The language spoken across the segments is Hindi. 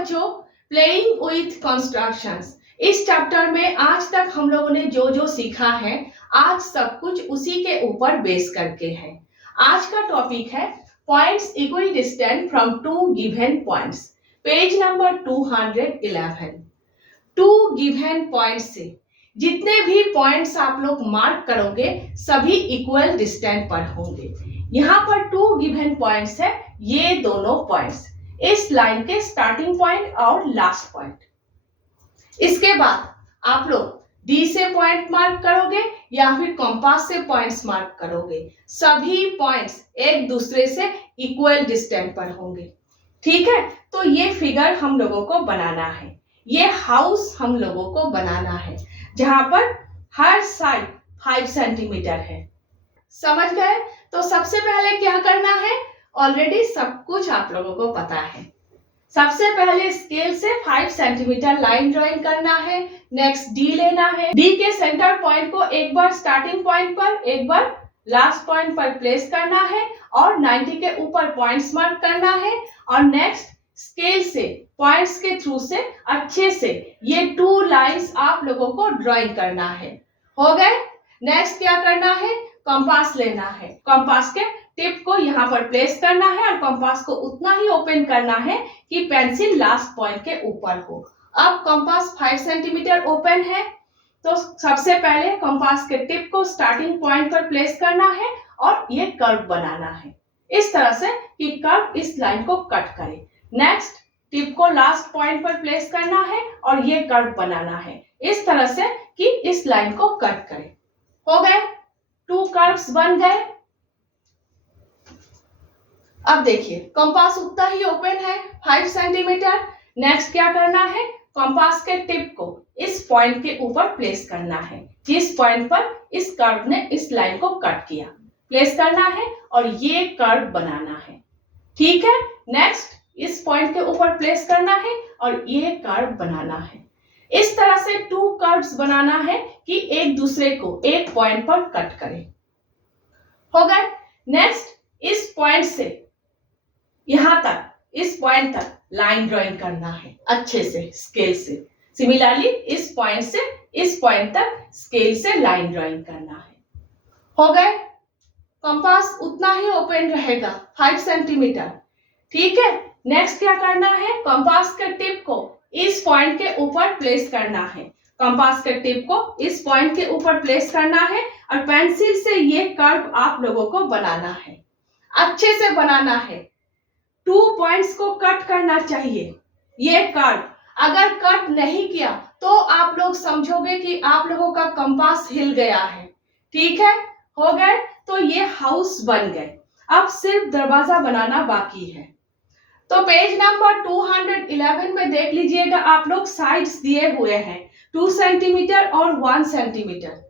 बच्चों, प्लेइंग विथ कंस्ट्रक्शंस। इस चैप्टर में आज तक हम लोगों ने जो जो सीखा है, आज सब कुछ उसी के ऊपर बेस करके है। आज का टॉपिक है points equidistant from two given points, page number 211। Two given points से जितने भी पॉइंट्स आप लोग मार्क करोगे सभी इक्वल डिस्टेंट पर होंगे। यहाँ पर टू गिवन पॉइंट्स है, ये दोनों पॉइंट्स इस लाइन के स्टार्टिंग पॉइंट और लास्ट पॉइंट। इसके बाद आप लोग डी से पॉइंट मार्क करोगे या फिर कंपास से पॉइंट्स मार्क करोगे, सभी पॉइंट्स एक दूसरे से इक्वल डिस्टेंस पर होंगे। ठीक है, तो ये फिगर हम लोगों को बनाना है, ये हाउस हम लोगों को बनाना है जहां पर हर साइड 5 सेंटीमीटर है। समझ गए? तो सबसे पहले क्या करना है, ऑलरेडी सब कुछ आप लोगों को पता है। सबसे पहले स्केल से 5 सेंटीमीटर लाइन ड्राइंग करना है। नेक्स्ट डी लेना है, डी के सेंटर पॉइंट को एक बार स्टार्टिंग पॉइंट पर, एक बार लास्ट पॉइंट पर प्लेस करना है और 90 के ऊपर पॉइंट्स मार्क करना है। और नेक्स्ट स्केल से पॉइंट्स के थ्रू से अच्छे से ये 2 लाइंस आप लोगों को ड्राइंग करना है। हो गए? नेक्स्ट क्या करना है, कंपास लेना है। कंपास के टिप को यहाँ पर प्लेस करना है और कंपास को उतना ही ओपन करना है कि पेंसिल लास्ट पॉइंट के ऊपर हो। अब कंपास 5 सेंटीमीटर ओपन है, तो सबसे पहले कंपास के टिप को स्टार्टिंग पॉइंट पर प्लेस करना है और ये कर्व बनाना है इस तरह से कि कर्व इस लाइन को कट करे। नेक्स्ट टिप को लास्ट पॉइंट पर प्लेस करना है और ये कर्व बनाना है इस तरह से कि इस लाइन को कट करे। हो गए? 2 कर्व्स बन गए। अब देखिए कंपास उतना ही ओपन है 5 सेंटीमीटर। नेक्स्ट क्या करना है, कंपास के टिप को इस पॉइंट के ऊपर प्लेस करना है जिस पॉइंट पर इस कर्व ने इस लाइन को कट किया, प्लेस करना है और ये कर्व बनाना है। ठीक है, नेक्स्ट इस पॉइंट के ऊपर प्लेस करना है और ये कर्व बनाना है। इस तरह से 2 कर्व्स बनाना है कि एक दूसरे को एक पॉइंट पर कट करें। हो गए? नेक्स्ट इस पॉइंट से यहां तक, इस पॉइंट तक लाइन ड्राइंग करना है अच्छे से स्केल से। सिमिलरली इस पॉइंट से इस पॉइंट तक स्केल से लाइन ड्राइंग करना है। हो गए? कंपास उतना ही ओपन रहेगा 5 सेंटीमीटर। ठीक है, नेक्स्ट क्या करना है, कंपास के टिप को इस पॉइंट के ऊपर प्लेस करना है। कंपास के टिप को इस पॉइंट के ऊपर प्लेस करना है और पेंसिल से ये कर्व आप लोगों को बनाना है, अच्छे से बनाना है। 2 पॉइंट्स को कट करना चाहिए। ये कर्व अगर कट नहीं किया तो आप लोग समझोगे कि आप लोगों का कंपास हिल गया है। ठीक है, हो गए? तो ये हाउस बन गए। अब सिर्फ दरवाजा बनाना बाकी है। तो पेज नंबर 211 में देख लीजिएगा, आप लोग साइड्स दिए हुए हैं 2 सेंटीमीटर और 1 सेंटीमीटर।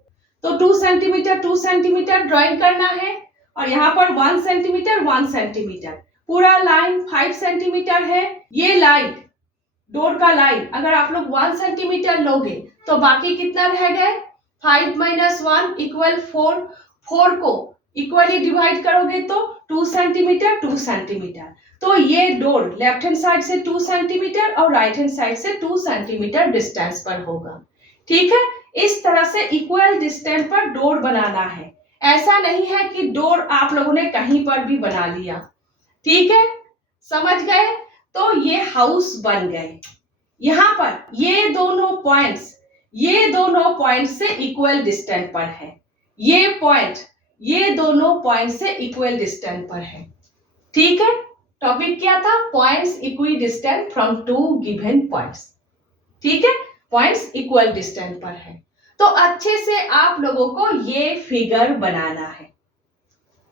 तो 2 सेंटीमीटर 2 सेंटीमीटर ड्राइंग करना है और यहाँ पर 1 सेंटीमीटर 1 सेंटीमीटर। पूरा लाइन 5 सेंटीमीटर है। ये लाइन, डोर का लाइन, अगर आप लोग 1 सेंटीमीटर लोगे तो बाकी कितना रह गए, 5 - 1 = 4। 4 को इक्वली डिवाइड करोगे तो 2 सेंटीमीटर 2 सेंटीमीटर। तो ये डोर लेफ्ट हैंड साइड से 2 सेंटीमीटर और राइट हैंड साइड से 2 सेंटीमीटर डिस्टेंस पर होगा। ठीक है, इस तरह से इक्वल डिस्टेंस पर डोर बनाना है। ऐसा नहीं है कि डोर आप लोगों ने कहीं पर भी बना लिया। ठीक है, समझ गए? तो ये हाउस बन गए। यहाँ पर ये दोनों पॉइंट्स से इक्वल डिस्टेंस पर है। ये दोनों पॉइंट से इक्वल डिस्टेंस पर है। ठीक है, टॉपिक क्या था, points equidistant from 2 given points. ठीक है, पॉइंट्स इक्वल डिस्टेंस पर है। तो अच्छे से आप लोगों को ये फिगर बनाना है।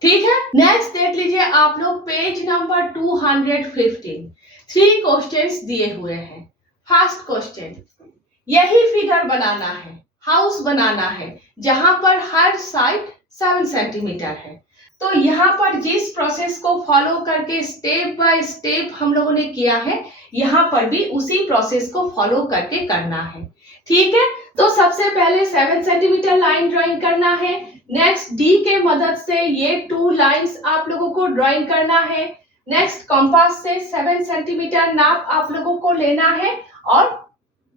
ठीक है, नेक्स्ट देख लीजिए आप लोग पेज नंबर 215। 3 क्वेश्चंस दिए हुए हैं। फर्स्ट क्वेश्चन, यही फिगर बनाना है, हाउस बनाना है जहां पर हर साइड 7 सेंटीमीटर है। तो यहाँ पर जिस प्रोसेस को फॉलो करके स्टेप बाय स्टेप हम लोगों ने किया है, यहाँ पर भी उसी प्रोसेस को फॉलो करके करना है। ठीक है, तो सबसे पहले 7 सेंटीमीटर लाइन ड्राइंग करना है। नेक्स्ट डी के मदद से ये 2 लाइंस आप लोगों को ड्राइंग करना है। नेक्स्ट कंपास से 7 सेंटीमीटर नाप आप लोगों को लेना है और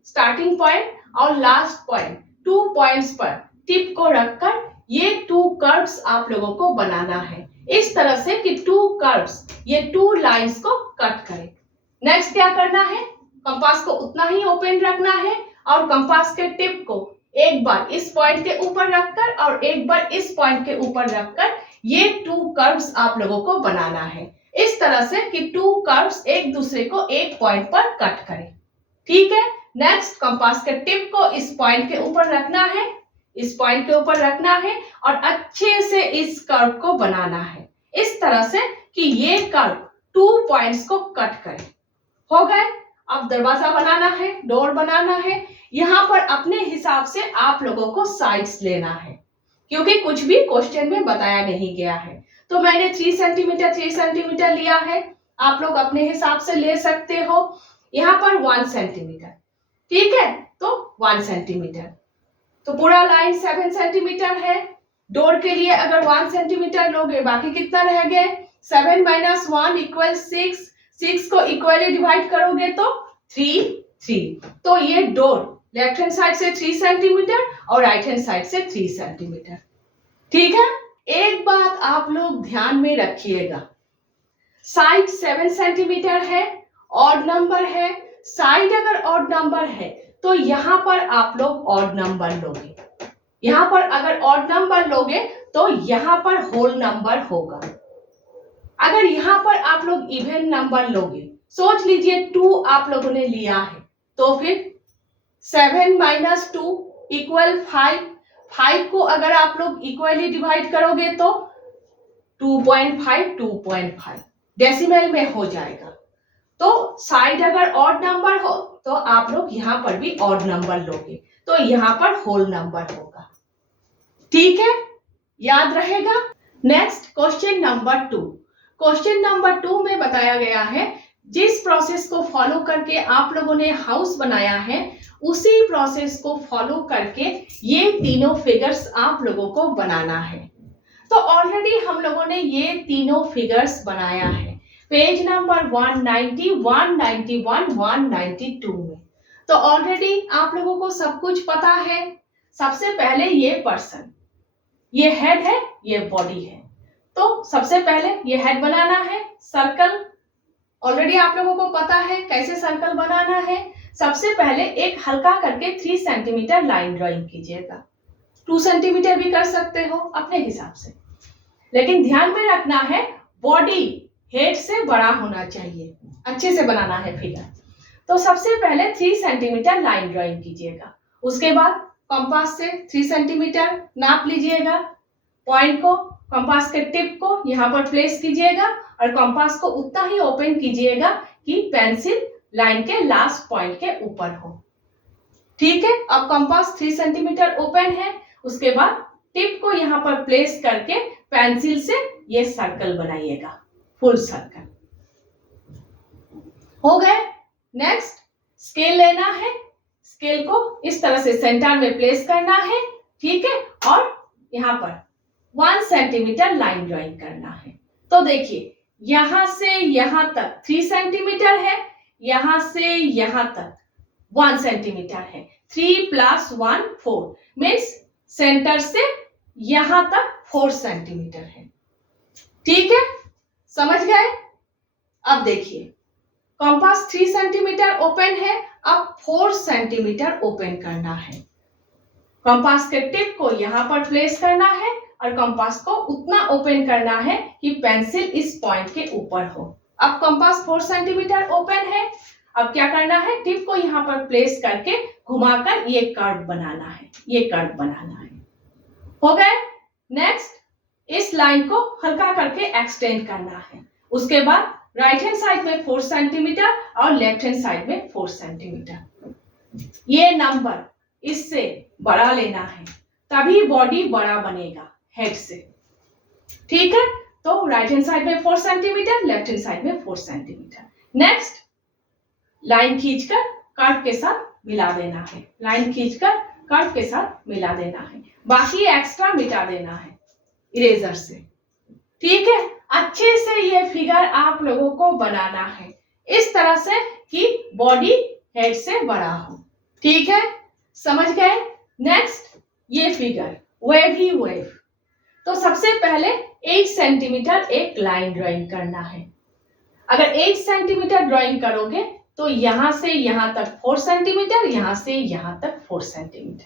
स्टार्टिंग पॉइंट और लास्ट पॉइंट 2 पॉइंट्स पर टिप को रखकर ये 2 कर्व्स आप लोगों को बनाना है इस तरह से कि 2 कर्व्स ये 2 लाइंस को कट करें। नेक्स्ट क्या करना है, कंपास को उतना ही ओपन रखना है और कंपास के टिप को एक बार इस पॉइंट के ऊपर रखकर और एक बार इस पॉइंट के ऊपर रखकर ये 2 कर्व्स आप लोगों को बनाना है इस तरह से कि 2 कर्व्स एक दूसरे को एक पॉइंट पर कट करें। ठीक है, नेक्स्ट कंपास के टिप को इस पॉइंट के ऊपर रखना है, इस पॉइंट के ऊपर रखना है और अच्छे से इस कर्व को बनाना है इस तरह से कि ये कर्व 2 पॉइंट्स को कट करे। हो गए। अब दरवाजा बनाना है, डोर बनाना है। यहाँ पर अपने हिसाब से आप लोगों को साइड्स लेना है क्योंकि कुछ भी क्वेश्चन में बताया नहीं गया है। तो मैंने 3 सेंटीमीटर लिया है, आप लोग अपने हिसाब से ले सकते हो। यहाँ पर 1 सेंटीमीटर, ठीक है, तो 1 सेंटीमीटर, तो पूरा लाइन 7 सेंटीमीटर है। डोर के लिए अगर 1 सेंटीमीटर लोगे, बाकी कितना रह गए, 7 - 1 = 6, 6 को इक्वली डिवाइड करोगे तो 3। तो ये डोर लेफ्ट हैंड साइड से 3 सेंटीमीटर और राइट हैंड साइड से 3 सेंटीमीटर। ठीक है, एक बात आप लोग ध्यान में रखिएगा, साइड 7 सेंटीमीटर है, ऑड नंबर है। साइड अगर ऑड नंबर है तो यहाँ पर आप लोग ऑड नंबर लोगे, यहाँ पर अगर ऑड नंबर लोगे तो यहाँ पर होल नंबर होगा। अगर यहाँ पर आप लोग इवन नंबर लोगे, सोच लीजिए 2 आप लोगों ने लिया है, तो फिर 7 - 2 = 5। 5 को अगर आप लोग इक्वली डिवाइड करोगे तो 2.5 डेसिमल में हो जाएगा। तो साइड अगर ऑड नंबर हो तो आप लोग यहाँ पर भी ऑड नंबर लोगे, तो यहाँ पर होल नंबर होगा। ठीक है, याद रहेगा। Next question number 2। Question number 2 में बताया गया है जिस प्रोसेस को फॉलो करके आप लोगों ने हाउस बनाया है उसी प्रोसेस को फॉलो करके ये तीनों फिगर्स आप लोगों को बनाना है। तो ऑलरेडी हम लोगों ने ये तीनों फिगर्स बनाया है पेज नंबर 190, 191, 192 में। तो ऑलरेडी आप लोगों को सब कुछ पता है। सबसे पहले ये पर्सन, ये हेड है, ये बॉडी है। तो सबसे पहले ये हेड बनाना है, सर्कल ऑलरेडी आप लोगों को पता है कैसे सर्कल बनाना है। सबसे पहले एक हल्का करके 3 सेंटीमीटर लाइन ड्राइंग कीजिएगा, 2 सेंटीमीटर भी कर सकते हो अपने हिसाब से, लेकिन ध्यान में रखना है बॉडी हेड से बड़ा होना चाहिए, अच्छे से बनाना है फिगर। तो सबसे पहले 3 सेंटीमीटर लाइन ड्राइंग कीजिएगा, उसके बाद कंपास से 3 सेंटीमीटर नाप लीजिएगा, पॉइंट को कंपास के टिप को यहाँ पर प्लेस कीजिएगा और कंपास को उतना ही ओपन कीजिएगा कि पेंसिल लाइन के लास्ट पॉइंट के ऊपर हो। ठीक है, अब कंपास 3 सेंटीमीटर ओपन है, उसके बाद टिप को यहाँ पर प्लेस करके पेंसिल से ये सर्कल बनाइएगा, फुल सर्कल। हो गए। नेक्स्ट स्केल लेना है, स्केल को इस तरह से सेंटर में प्लेस करना है, ठीक है, और यहाँ पर 1 सेंटीमीटर लाइन ड्राइंग करना है। तो देखिए यहां से यहां तक 3 सेंटीमीटर है, यहां से यहां तक 1 सेंटीमीटर है, 3 + 1 4 मीन्स सेंटर से यहां तक 4 सेंटीमीटर है। ठीक है, समझ गए। अब देखिए कंपास 3 सेंटीमीटर ओपन है, अब 4 सेंटीमीटर ओपन करना है। कंपास के टिप को यहां पर प्लेस करना है और कंपास को उतना ओपन करना है कि पेंसिल इस पॉइंट के ऊपर हो। अब कंपास 4 सेंटीमीटर ओपन है, अब क्या करना है, टिप को यहाँ पर प्लेस करके घुमाकर ये कर्व बनाना है, ये कर्व बनाना है। हो गए। नेक्स्ट इस लाइन को हल्का करके एक्सटेंड करना है, उसके बाद राइट हैंड साइड में 4 सेंटीमीटर और लेफ्ट हैंड साइड में 4 सेंटीमीटर। ये नंबर इससे बड़ा लेना है, तभी बॉडी बड़ा बनेगा हेड से। ठीक है, तो राइट हैंड साइड में 4 सेंटीमीटर, लेफ्ट हैंड साइड में 4 सेंटीमीटर। नेक्स्ट लाइन खींचकर कर्व के साथ मिला देना है, लाइन खींचकर कर्व के साथ मिला देना है, बाकी एक्स्ट्रा मिटा देना है इरेजर से। ठीक है, अच्छे से ये फिगर आप लोगों को बनाना है, इस तरह से कि बॉडी हेड से बड़ा हो। ठीक है, समझ गए। नेक्स्ट ये फिगर वेव ही वेव। तो सबसे पहले 8 सेंटीमीटर एक लाइन ड्राइंग करना है। अगर 8 सेंटीमीटर ड्राइंग करोगे तो यहां से यहां तक 4 सेंटीमीटर, यहां से यहां तक 4 सेंटीमीटर।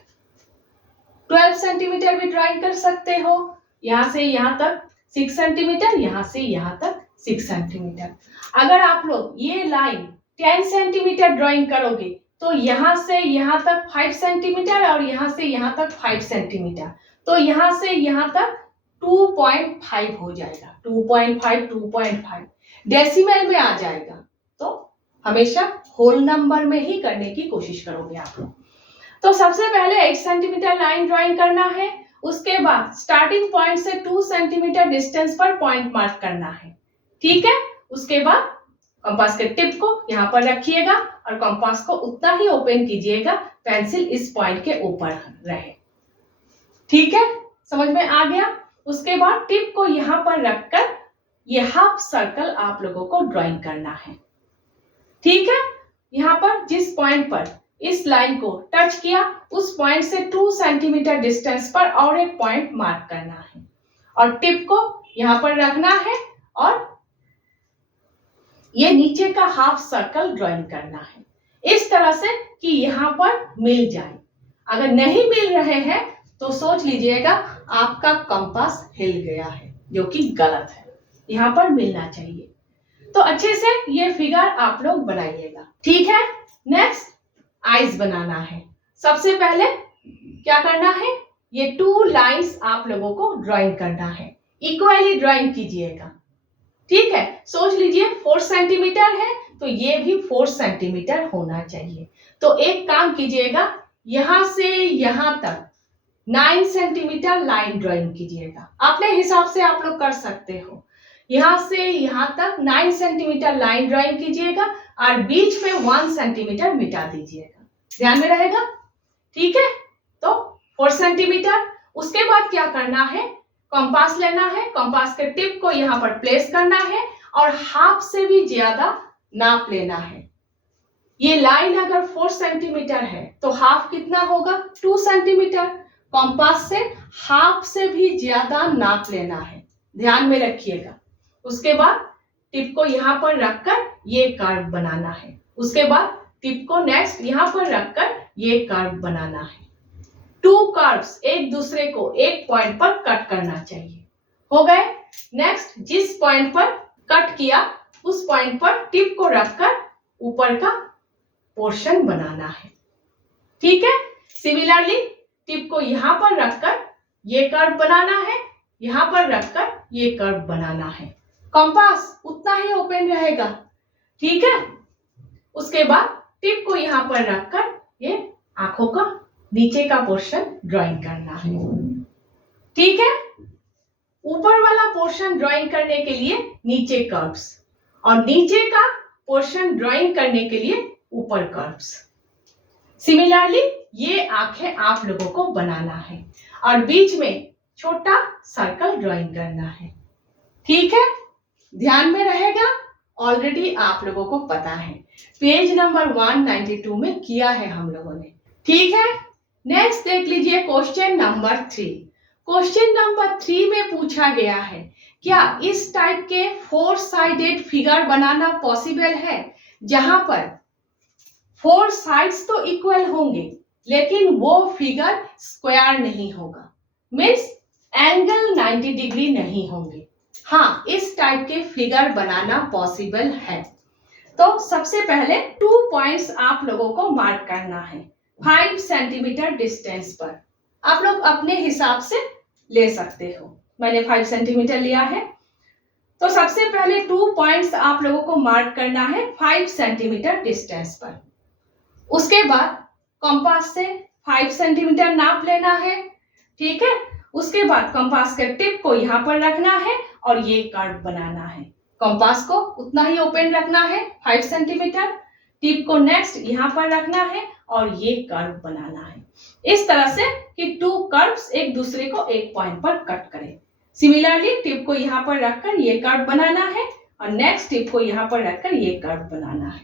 12 सेंटीमीटर भी ड्राइंग कर सकते हो, यहां से यहां तक 6 सेंटीमीटर, यहां से यहां तक 6 सेंटीमीटर। अगर आप लोग ये लाइन 10 सेंटीमीटर ड्राइंग करोगे तो यहां से यहां तक 5 सेंटीमीटर और यहां से यहां तक 5 सेंटीमीटर, तो यहां से यहां तक 2.5 हो जाएगा। 2.5 2.5 डेसिमल में आ जाएगा। तो हमेशा होल नंबर में ही करने की कोशिश करोगे आप लोग। तो सबसे पहले 8 सेंटीमीटर लाइन ड्राइंग करना है। उसके बाद स्टार्टिंग पॉइंट से 2 सेंटीमीटर डिस्टेंस पर पॉइंट मार्क करना है। ठीक है, उसके बाद कंपास के टिप को यहाँ पर रखिएगा और कंपास को उतना ही ओपन कीजिएगा पेंसिल इस पॉइंट के ऊपर रहे। ठीक है, समझ में आ गया। उसके बाद टिप को यहाँ पर रखकर ये हाफ सर्कल आप लोगों को ड्राइंग करना है। ठीक है, यहाँ पर जिस पॉइंट पर इस लाइन को टच किया उस पॉइंट से 2 सेंटीमीटर डिस्टेंस पर और एक पॉइंट मार्क करना है और टिप को यहाँ पर रखना है और ये नीचे का हाफ सर्कल ड्राइंग करना है इस तरह से कि यहाँ पर मिल जाए। अगर नहीं मिल रहे हैं तो सोच लीजिएगा आपका कंपास हिल गया है, जो कि गलत है। यहाँ पर मिलना चाहिए। तो अच्छे से ये फिगर आप लोग बनाइएगा। ठीक है, नेक्स्ट आईज बनाना है। सबसे पहले क्या करना है, ये 2 लाइंस आप लोगों को ड्राइंग करना है। इक्वली ड्राइंग कीजिएगा। ठीक है, सोच लीजिए 4 सेंटीमीटर है तो ये भी 4 सेंटीमीटर होना चाहिए। तो एक काम कीजिएगा, यहां से यहां तक 9 सेंटीमीटर लाइन ड्राइंग कीजिएगा। अपने हिसाब से आप लोग कर सकते हो। यहां से यहां तक 9 सेंटीमीटर लाइन ड्राइंग कीजिएगा और बीच में 1 सेंटीमीटर मिटा दीजिएगा। ध्यान में रहेगा। ठीक है, तो 4 सेंटीमीटर। उसके बाद क्या करना है, कंपास लेना है। कंपास के टिप को यहाँ पर प्लेस करना है और हाफ से भी ज्यादा नाप लेना है। ये लाइन अगर 4 सेंटीमीटर है तो हाफ कितना होगा, 2 सेंटीमीटर। कंपास से हाफ से भी ज्यादा नाप लेना है, ध्यान में रखिएगा। उसके बाद टिप को यहाँ पर रखकर ये कर्व बनाना है। उसके बाद टिप को नेक्स्ट यहाँ पर रखकर ये कर्व बनाना है। 2 कर्व्स एक दूसरे को एक पॉइंट पर कट करना चाहिए। हो गए। नेक्स्ट जिस पॉइंट पर कट किया उस पॉइंट पर टिप को रखकर ऊपर का पोर्शन बनाना है। ठीक है, सिमिलरली टिप को यहां पर रखकर ये कर्व बनाना है, यहां पर रखकर ये कर्व बनाना है। कंपास उतना ही ओपन रहेगा। ठीक है, उसके बाद टिप को यहां पर रखकर ये आंखों का नीचे का पोर्शन ड्राइंग करना है। ठीक है, ऊपर वाला पोर्शन ड्राइंग करने के लिए नीचे कर्व्स और नीचे का पोर्शन ड्राइंग करने के लिए ऊपर कर्व्स। सिमिलरली ये आंखें आप लोगों को बनाना है और बीच में छोटा सर्कल ड्राइंग करना है। ठीक है, ध्यान में रहेगा। ऑलरेडी आप लोगों को पता है, पेज नंबर 192 में किया है हम लोगों ने। ठीक है, नेक्स्ट देख लीजिए क्वेश्चन नंबर 3। क्वेश्चन नंबर 3 में पूछा गया है, क्या इस टाइप के 4 साइडेड फिगर बनाना पॉसिबल है जहां पर 4 साइड्स तो इक्वल होंगे लेकिन वो फिगर स्क्वायर नहीं होगा, मीन्स एंगल 90 डिग्री नहीं होंगे। हाँ, इस टाइप के फिगर बनाना पॉसिबल है। तो सबसे पहले 2 पॉइंट्स आप लोगों को मार्क करना है 5 सेंटीमीटर डिस्टेंस पर। आप लोग अपने हिसाब से ले सकते हो, मैंने 5 सेंटीमीटर लिया है। तो सबसे पहले 2 पॉइंट्स आप लोगों को मार्क करना है 5 सेंटीमीटर डिस्टेंस पर। उसके बाद कंपास से 5 सेंटीमीटर नाप लेना है। ठीक है, उसके बाद कंपास के टिप को यहाँ पर रखना है और ये कर्व बनाना है। कंपास को उतना ही ओपन रखना है 5 सेंटीमीटर, टिप को नेक्स्ट यहाँ पर रखना है और ये कर्व बनाना है इस तरह से कि 2 कर्व्स एक दूसरे को एक पॉइंट पर कट करें। सिमिलरली टिप को यहाँ पर रखकर ये कर्व बनाना है और नेक्स्ट टिप को यहाँ पर रखकर ये कर्व बनाना है।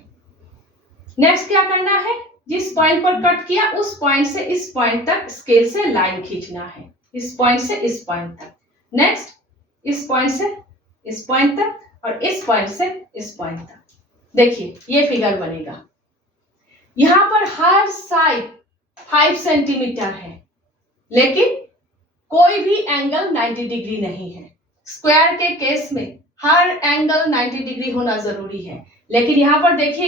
नेक्स्ट क्या करना है, जिस पॉइंट पर कट किया उस पॉइंट से इस पॉइंट तक स्केल से लाइन खींचना है, इस पॉइंट से इस पॉइंट तक। नेक्स्ट इस पॉइंट से इस पॉइंट तक और इस पॉइंट से इस पॉइंट तक। देखिए ये फिगर बनेगा। यहाँ पर हर साइड 5 सेंटीमीटर है, लेकिन कोई भी एंगल 90 डिग्री नहीं है। स्क्वायर के केस में हर एंगल 90 डिग्री होना जरूरी है, लेकिन यहाँ पर देखिए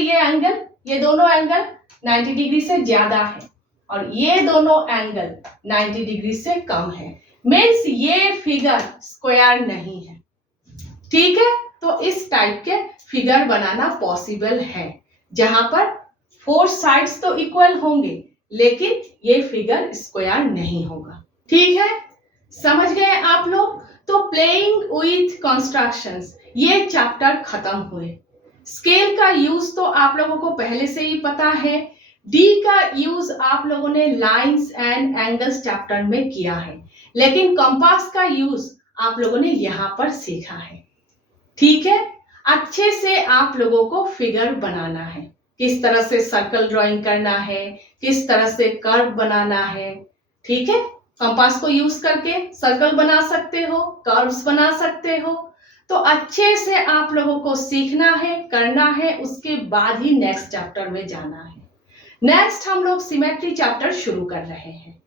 ये दोनों एंगल 90 डिग्री से ज्यादा है और ये दोनों एंगल 90 डिग्री से कम है। मीन्स ये फिगर स्क्वायर नहीं है। ठीक है, तो इस टाइप के फिगर बनाना पॉसिबल है जहां पर 4 साइड्स तो इक्वल होंगे, लेकिन ये फिगर स्क्वायर नहीं होगा। ठीक है, समझ गए आप लोग? तो प्लेइंग विथ कंस्ट्रक्शंस ये चैप्टर खत्म हुए। स्केल का यूज तो आप लोगों को पहले से ही पता है। डी का यूज आप लोगों ने लाइंस एंड एंगल्स चैप्टर में किया है, लेकिन कंपास का यूज आप लोगों ने यहाँ पर सीखा है। ठीक है, अच्छे से आप लोगों को फिगर बनाना है, किस तरह से सर्कल ड्राइंग करना है, किस तरह से कर्व बनाना है। ठीक है, कंपास को यूज करके सर्कल बना सकते हो, कर्व्स बना सकते हो। तो अच्छे से आप लोगों को सीखना है, करना है, उसके बाद ही नेक्स्ट चैप्टर में जाना है। नेक्स्ट हम लोग सिमेट्री चैप्टर शुरू कर रहे हैं।